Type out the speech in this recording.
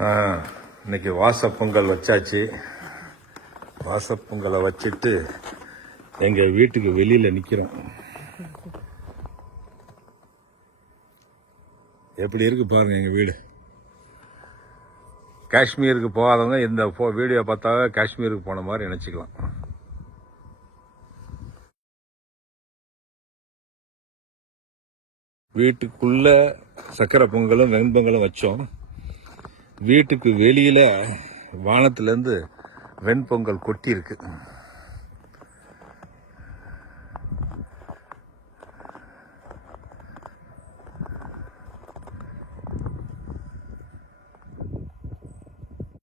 இன்னைக்கு வாசப்பொங்கல் வச்சாச்சு. வாசப்பொங்கலை வச்சுட்டு எங்கள் வீட்டுக்கு வெளியில் நிற்கிறோம் எப்படி இருக்கு பாருங்க எங்கள் வீடு. காஷ்மீருக்கு போகாதவங்க இந்த போ- வீடியோ பார்த்தா காஷ்மீருக்கு போன மாதிரி நினச்சிக்கலாம். வீட்டுக்குள்ள சக்கரை பொங்கலும் வெண்பொங்கலும் வச்சோம். வீட்டுக்கு வெளியில் வானத்திலேருந்து வெண்பொங்கல் கொட்டியிருக்கு.